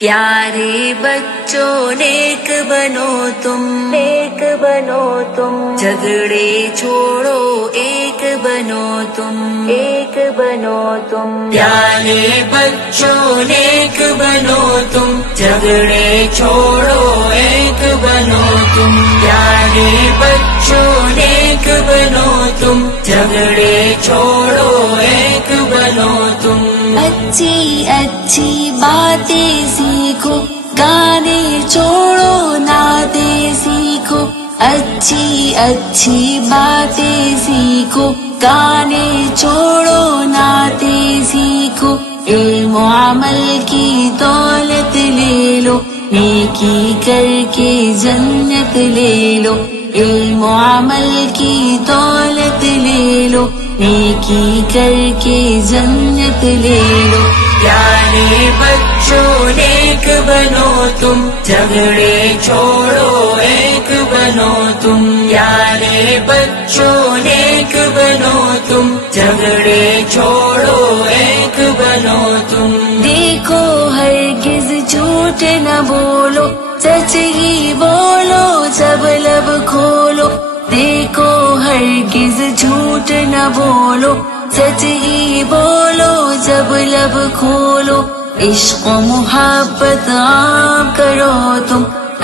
پیارے بچوں نیک بنو تم، نیک بنو تم، جھگڑے چھوڑو ایک بنو تم، ایک بنو تم، پیارے بچوں نیک بنو تم، جھگڑے چھوڑو ایک بنو تم، پیارے بچوں نیک بنو تم، جھگڑے چھوڑو ایک بنو تم، اچھی اچھی باتیں سیکھو، گانے چھوڑو نعتیں سیکھو، اچھی اچھی باتیں سیکھو، گانے چھوڑو نعتیں سیکھو، علم و عمل کی دولت لے لو، نیکی کر کے جنت لے لو، علم و عمل کی دولت لے لو، نیکی کر کے جنت لے لو، پیارے بچوں نیک بنو تم، جھگڑے چھوڑو ایک بنو تم، پیارے بچوں نیک بنو تم، جھگڑے چھوڑو ایک بنو تم، دیکھو ہرگز جھوٹ نہ بولو، سچ ہی بولو جب لب کھولو، دیکھو ہرگز جھوٹ نہ بولو، سچ ہی بولو جب لب کھولو، عشق و محبت عام کرو تم،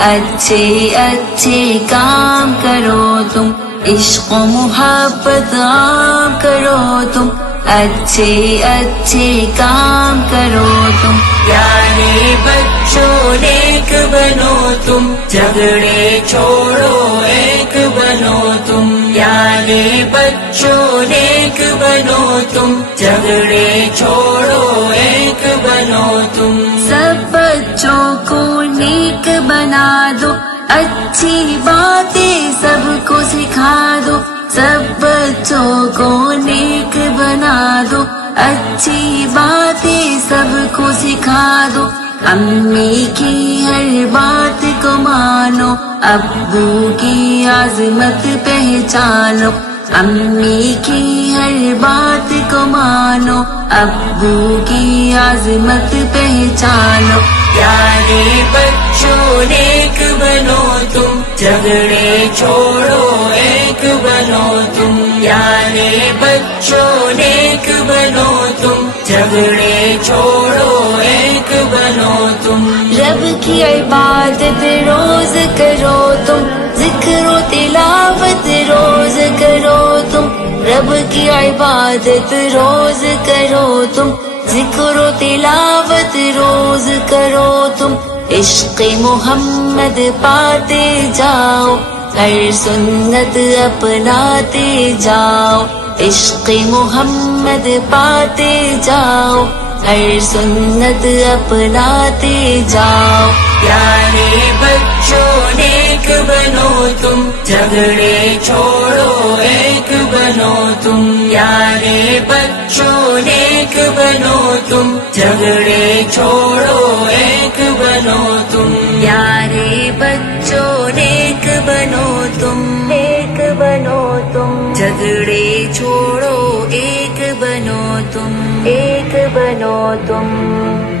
اچھے اچھے کام کرو تم، عشق و محبت عام کرو تم، اچھے اچھے کام کرو تم، پیارے بچوں نیک بنو تم، جھگڑے چھوڑو ایک بنو تم، پیارے بچوں نیک بنو تم، جھگڑے چھوڑو ایک بنو تم، سب بچوں کو نیک بنا دو، اچھی باتیں سب کو سکھا دو، سب بچوں کو نیک بنا دو، اچھی باتیں سب کو سکھا دو، امی کی ہر بات کو مانو، ابو کی عظمت پہچانو، امی کی ہر بات کو مانو، ابو کی عظمت پہچانو، پیارے بچوں نیک بنو تم، جھگڑے چھوڑو ایک بنو تم، پیارے بچوں نیک بنو تم، جھگڑے چھوڑو ایک بنو تم، رب کی عبادت روز کرو تم، ذکر و تلاوت روز کرو تم، رب کی عبادت روز کرو تم، ذکر و تلاوت روز کرو تم، عشق محمد پاتے جاؤ، ہر سنت اپناتے جاؤ، عشق محمد پاتے جاؤ، ہر سنت اپناتے جاؤ، پیارے بچوں نیک بنو تم، جھگڑے چھوڑو ایک بنو تم، پیارے بچوں نیک بنو تم، جھگڑے چھوڑو ایک بنو تم، پیارے بچوں نیک بنو تم، نیک بنو تم، جھگڑے چھوڑو ایک بنو تم، ایک بنو تم۔